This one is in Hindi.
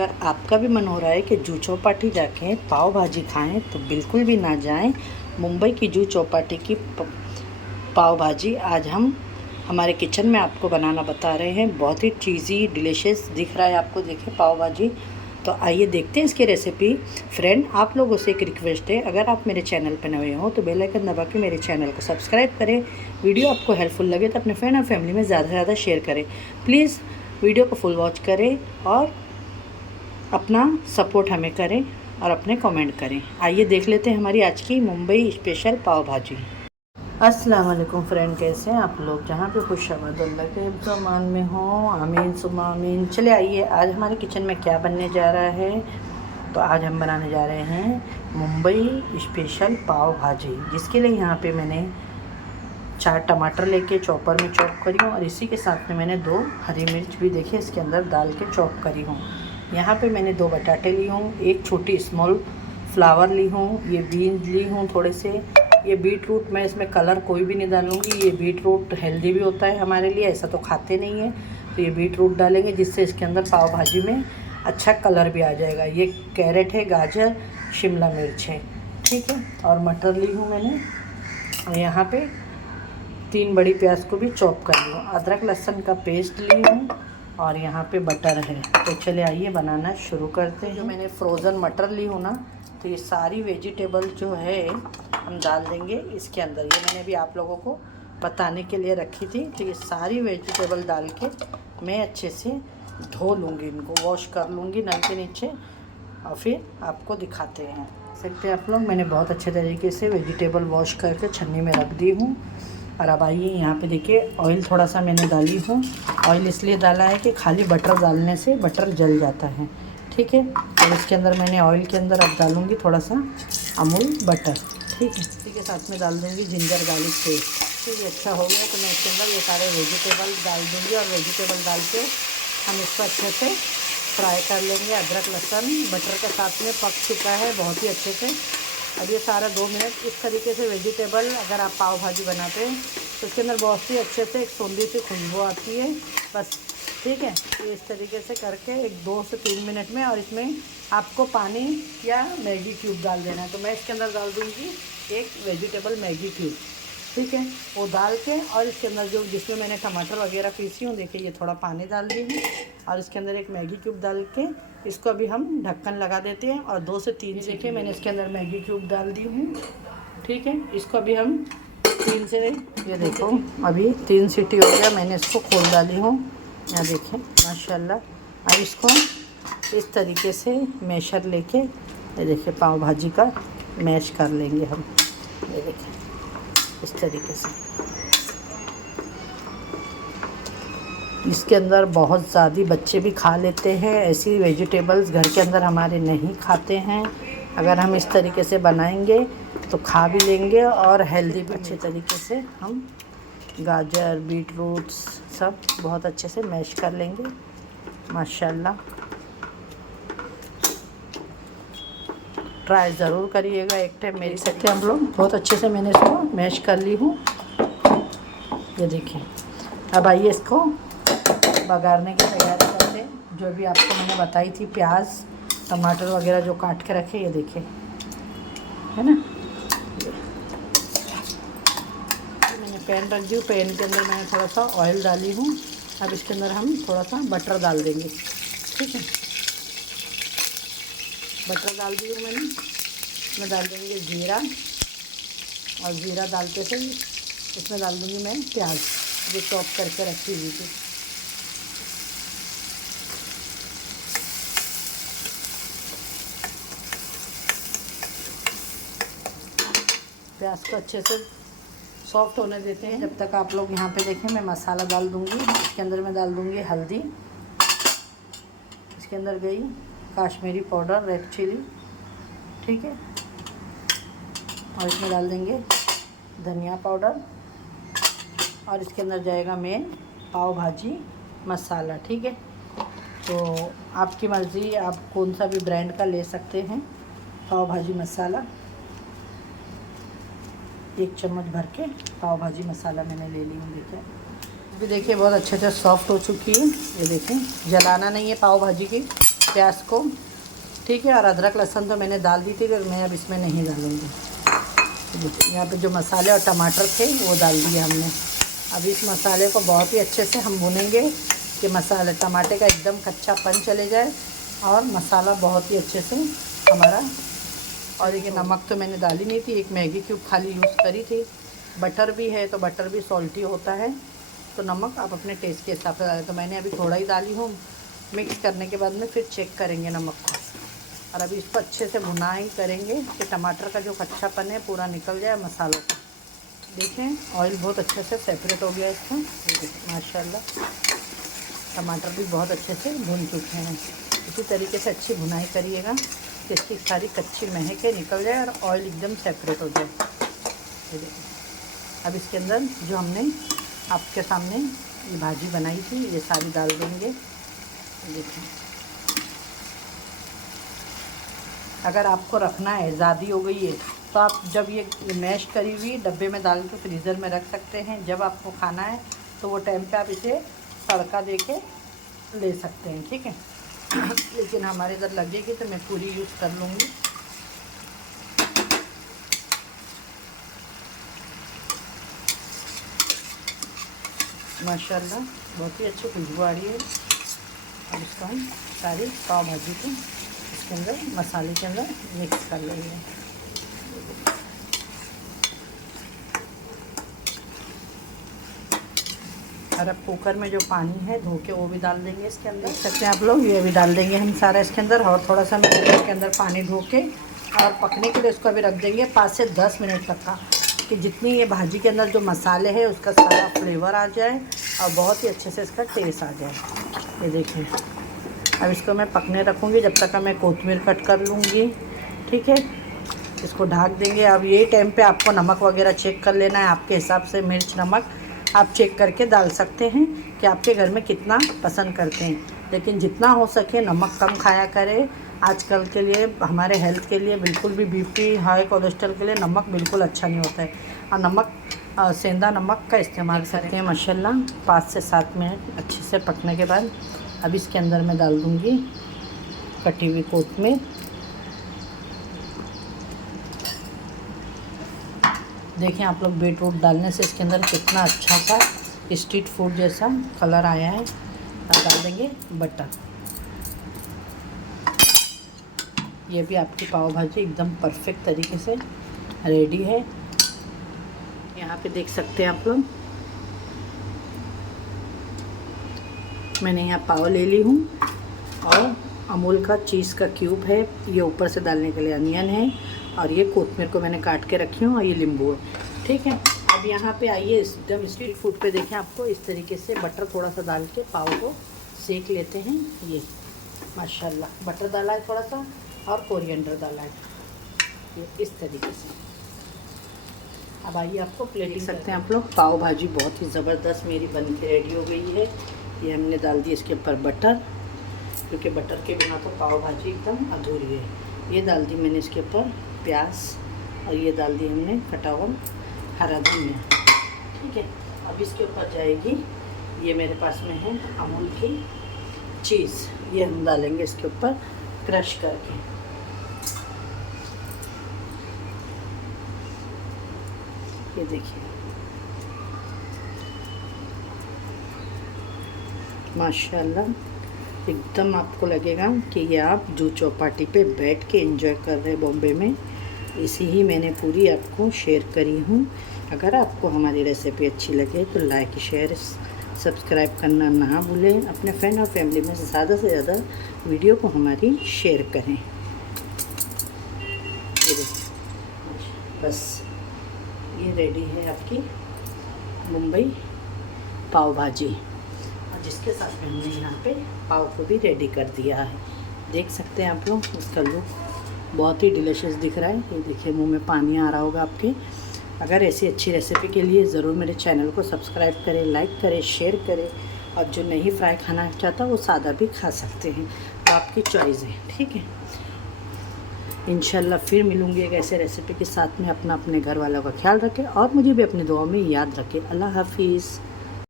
अगर आपका भी मन हो रहा है कि जू चौपाटी जाके पाव भाजी खाएं तो बिल्कुल भी ना जाएं। मुंबई की जू चौपाटी की पाव भाजी आज हम हमारे किचन में आपको बनाना बता रहे हैं। बहुत ही चीज़ी डिलीशियस दिख रहा है आपको, देखिए पाव भाजी। तो आइए देखते हैं इसकी रेसिपी। फ्रेंड, आप लोगों से एक रिक्वेस्ट है, अगर आप मेरे चैनल पर नए हो तो बेल आइकन दबा के मेरे चैनल को सब्सक्राइब करें। वीडियो आपको हेल्पफुल लगे तो अपने फ्रेंड और फैमिली में ज़्यादा से ज़्यादा शेयर करें। प्लीज़ वीडियो को फुल वॉच करें और अपना सपोर्ट हमें करें और अपने कमेंट करें। आइए देख लेते हैं हमारी आज की मुंबई स्पेशल पाव भाजी। अस्सलाम वालेकुम फ्रेंड, कैसे हैं आप लोग? जहाँ पे खुश अल्लाह के ज़मान में हो, आमीन सुम्मा आमीन। चले आइए, आज हमारे किचन में क्या बनने जा रहा है। तो आज हम बनाने जा रहे हैं मुंबई स्पेशल पाव भाजी, जिसके लिए यहाँ पे मैंने 4 टमाटर लेके चॉपर में चॉप करी हूँ और इसी के साथ में मैंने 2 हरी मिर्च भी देखिए इसके अंदर डाल के चॉप करी हूँ। यहाँ पे मैंने 2 बटाटे ली हूँ, एक छोटी स्मॉल फ्लावर ली हूँ, ये बीन्स ली हूँ थोड़े से। ये बीट रूट, मैं इसमें कलर कोई भी नहीं डालूँगी। ये बीट रूट हेल्दी भी होता है हमारे लिए, ऐसा तो खाते नहीं है, तो ये बीट रूट डालेंगे जिससे इसके अंदर पाव भाजी में अच्छा कलर भी आ जाएगा। ये कैरेट है, गाजर, शिमला मिर्च है, ठीक है। और मटर ली हूँ मैंने, और यहाँ पे 3 बड़ी प्याज को भी चॉप कर ली हूँ। अदरक लहसुन का पेस्ट ली हूँ और यहाँ पे बटर है। तो चले आइए बनाना शुरू करते हैं। जो मैंने फ्रोज़न मटर ली हूँ ना, तो ये सारी वेजिटेबल जो है हम डाल देंगे इसके अंदर। ये मैंने भी आप लोगों को बताने के लिए रखी थी। तो ये सारी वेजिटेबल डाल के मैं अच्छे से धो लूँगी, इनको वॉश कर लूँगी नल के नीचे, और फिर आपको दिखाते हैं। सकते हैं आप लोग, मैंने बहुत अच्छे तरीके से वेजिटेबल वॉश करके छन्नी में रख दी हूँ। और अब आइए यहाँ पे देखिए, ऑयल थोड़ा सा मैंने डाली हूँ। ऑयल इसलिए डाला है कि खाली बटर डालने से बटर जल जाता है, ठीक है। और इसके अंदर मैंने ऑयल के अंदर अब डालूँगी थोड़ा सा अमूल बटर, ठीक है। इसी के साथ में डाल दूँगी जिंजर गार्लिक पेस्ट। ठीक है, अच्छा हो गया तो मैं इसके अंदर ये सारे वेजिटेबल डाल दूँगी और वेजिटेबल डाल के हम इसको अच्छे से फ्राई कर लेंगे। अदरक लहसुन बटर के साथ में पक चुका है बहुत ही अच्छे से। अब ये सारा 2 मिनट इस तरीके से वेजिटेबल, अगर आप पाव भाजी बनाते हैं तो इसके अंदर बहुत ही अच्छे से एक सोंधी सी खुशबू आती है, बस, ठीक है। तो इस तरीके से करके एक 2 से 3 मिनट में, और इसमें आपको पानी या मैगी क्यूब डाल देना है। तो मैं इसके अंदर डाल दूँगी एक वेजिटेबल मैगी क्यूब, ठीक है, वो डाल के। और इसके अंदर जो जिसमें मैंने टमाटर वगैरह पीसी हूँ, देखिए ये थोड़ा पानी डाल दी हूँ, और इसके अंदर एक मैगी क्यूब डाल के इसको अभी हम ढक्कन लगा देते हैं। और 2 से 3 देखिए मैंने इसके अंदर मैगी क्यूब डाल दी हूँ, ठीक है। इसको अभी हम 3 से, ये देखो अभी 3 सीटी हो गया, मैंने इसको खोल डाली हूँ, यहाँ देखें माशाल्लाह। अब इसको इस तरीके से मैशर लेके, ये देखिए पाव भाजी का मैश कर लेंगे हम, ये देखें इस तरीके से। इसके अंदर बहुत ज़्यादा बच्चे भी खा लेते हैं, ऐसी वेजिटेबल्स घर के अंदर हमारे नहीं खाते हैं। अगर हम इस तरीके से बनाएंगे तो खा भी लेंगे और हेल्दी भी अच्छे तरीके से। हम गाजर, बीट रूट्स सब बहुत अच्छे से मैश कर लेंगे माशाल्लाह। ट्राई ज़रूर करिएगा एक टाइम मेरी। सकते हम लोग बहुत अच्छे से मैंने इसको मैश कर ली हूँ, ये देखिए। अब आइए इसको बघारने की तैयारी करते हैं। जो भी आपको मैंने बताई थी, प्याज टमाटर वगैरह जो काट के रखे, ये देखिए, है ना। मैंने पैन रख दी हूँ, पैन के अंदर मैंने थोड़ा सा ऑयल डाली हूँ। अब इसके अंदर हम थोड़ा सा बटर डाल देंगे, ठीक है। बटर डाल दी हूँ मैंने, इसमें डाल देंगे जीरा, और जीरा डालते थे इसमें डाल दूँगी मैं प्याज जो चॉप करके रखी हुई थी। प्याज को अच्छे से सॉफ्ट होने देते हैं जब तक। आप लोग यहाँ पे देखें, मैं मसाला डाल दूँगी। इसके अंदर मैं डाल दूँगी हल्दी, इसके अंदर गई काश्मीरी पाउडर, रेड चिली, ठीक है। और इसमें डाल देंगे धनिया पाउडर, और इसके अंदर जाएगा मेन पाव भाजी मसाला, ठीक है। तो आपकी मर्ज़ी, आप कौन सा भी ब्रांड का ले सकते हैं। पाव भाजी मसाला 1 चम्मच भर के पाव भाजी मसाला मैंने ले ली हूँ, देखिए। अभी देखिए बहुत अच्छे से सॉफ्ट हो चुकी है, ये देखें, जलाना नहीं है पाव भाजी की, प्याज को, ठीक है। और अदरक लहसुन तो मैंने डाल दी थी, तो मैं अब इसमें नहीं डालूँगी। यहाँ पे जो मसाले और टमाटर थे वो डाल दिए हमने। अब इस मसाले को बहुत ही अच्छे से हम भूनेंगे कि मसाले टमाटे का एकदम कच्चापन चले जाए और मसाला बहुत ही अच्छे से हमारा। और देखिए नमक तो मैंने डाली नहीं थी, एक मैगी क्यूब खाली यूज़ करी थी। बटर भी है तो बटर भी सॉल्टी होता है, तो नमक आप अपने टेस्ट के हिसाब से डालें। तो मैंने अभी थोड़ा ही डाली हूँ। मिक्स करने के बाद में फिर चेक करेंगे नमक को। और अभी इसको अच्छे से भुनाई करेंगे कि टमाटर का जो कच्चापन है पूरा निकल जाए मसालों का। देखें ऑयल बहुत अच्छे से सेपरेट हो गया इसका, माशाल्लाह। टमाटर भी बहुत अच्छे से भुन चुके हैं। इसी तरीके से अच्छी भुनाई करिएगा कि इसकी सारी कच्ची महकें निकल जाए और ऑयल एकदम सेपरेट हो जाए। ये देखिए अब इसके अंदर जो हमने आपके सामने ये भाजी बनाई थी ये सारी डाल देंगे। देखिए अगर आपको रखना है, ज़्यादा हो गई है तो आप जब ये मैश करी हुई डब्बे में डाल के फ्रीज़र में रख सकते हैं। जब आपको खाना है तो वो टाइम पे आप इसे तड़का दे के ले सकते हैं, ठीक है। लेकिन हमारे इधर लगेगी तो मैं पूरी यूज़ कर लूँगी। माशाल्लाह बहुत ही अच्छी खुशबू आ रही है। अब इसको हम सारी पाव भाजी को इसके अंदर मसाले के अंदर मिक्स कर लेंगे। और अब कुकर में जो पानी है धो के वो भी डाल देंगे इसके अंदर। देख सकते हैं आप लोग, ये भी डाल देंगे हम सारा इसके अंदर। और थोड़ा सा हम कुकर के अंदर पानी धो के और पकने के लिए उसको अभी रख देंगे 5 से 10 मिनट तक का, कि जितनी ये भाजी के अंदर जो मसाले हैं उसका सारा फ्लेवर आ जाए और बहुत ही अच्छे से इसका टेस्ट आ जाए। ये देखें अब इसको मैं पकने रखूँगी जब तक मैं कोतमीर कट कर लूँगी, ठीक है। इसको ढक देंगे। अब ये टाइम पे आपको नमक वगैरह चेक कर लेना है, आपके हिसाब से मिर्च नमक आप चेक करके डाल सकते हैं कि आपके घर में कितना पसंद करते हैं। लेकिन जितना हो सके नमक कम खाया करें। आजकल के लिए हमारे हेल्थ के लिए बिल्कुल भी बीपी हाई कोलेस्ट्रॉल के लिए नमक बिल्कुल अच्छा नहीं होता है। और नमक सेंधा नमक का इस्तेमाल करते हैं। माशाल्लाह 5 से 7 मिनट अच्छे से पकने के बाद अब इसके अंदर मैं डाल दूँगी कटी हुई कोतमीर। देखें आप लोग बीटरूट डालने से इसके अंदर कितना अच्छा सा स्ट्रीट फूड जैसा कलर आया है। अब डाल देंगे बटर। ये भी आपकी पाव भाजी एकदम परफेक्ट तरीके से रेडी है। यहाँ पे देख सकते हैं आप लोग, मैंने यहाँ पाव ले ली हूँ और अमूल का चीज़ का क्यूब है। ये ऊपर से डालने के लिए अनियन है और ये कोतमीर को मैंने काट के रखी हूँ और ये नींबू है, ठीक है। अब यहाँ पे आइए एकदम स्ट्रीट फूड पे देखें आपको इस तरीके से बटर थोड़ा सा डाल के पाव को सेक लेते हैं। ये माशाल्लाह बटर डाला है थोड़ा सा और कोरिएंडर डाला है, ये इस तरीके से। अब आइए आपको प्लेट देख सकते हैं आप लोग, पाव भाजी बहुत ही ज़बरदस्त मेरी बन के रेडी हो गई है। ये हमने डाल दी इसके ऊपर बटर, क्योंकि बटर के बिना तो पाव भाजी एकदम अधूरी है। ये डाल दी मैंने इसके ऊपर प्याज और ये डाल दी हमने कटा हुआ हरा धनिया, ठीक है। अब इसके ऊपर जाएगी ये मेरे पास में है अमूल की चीज़, ये हम डालेंगे इसके ऊपर क्रश करके। ये देखिए माशाल्लाह एकदम आपको लगेगा कि ये आप जूह चौपाटी पे बैठ के एंजॉय कर रहे हैं बॉम्बे में। इसी ही मैंने पूरी आपको शेयर करी हूँ। अगर आपको हमारी रेसिपी अच्छी लगे तो लाइक शेयर सब्सक्राइब करना ना भूलें। अपने फ्रेंड और फैमिली में ज़्यादा से ज़्यादा वीडियो को हमारी शेयर करें। बस ये रेडी है आपकी मुंबई पाव भाजी, और जिसके साथ में हमने यहाँ पे पाव को भी रेडी कर दिया है। देख सकते हैं आप लोग, इसका लुक बहुत ही डिलीशियस दिख रहा है। ये देखिए मुंह में पानी आ रहा होगा आपके। अगर ऐसी अच्छी रेसिपी के लिए ज़रूर मेरे चैनल को सब्सक्राइब करें, लाइक करें, शेयर करें। और जो नहीं फ्राई खाना चाहता वो सादा भी खा सकते हैं, तो आपकी चॉइस है, ठीक है। इंशाल्लाह फिर मिलूँगी एक ऐसे रेसिपी के साथ में। अपने घर वालों का ख्याल रखें और मुझे भी अपनी दुआ में याद रखें। अल्लाह हाफिज़।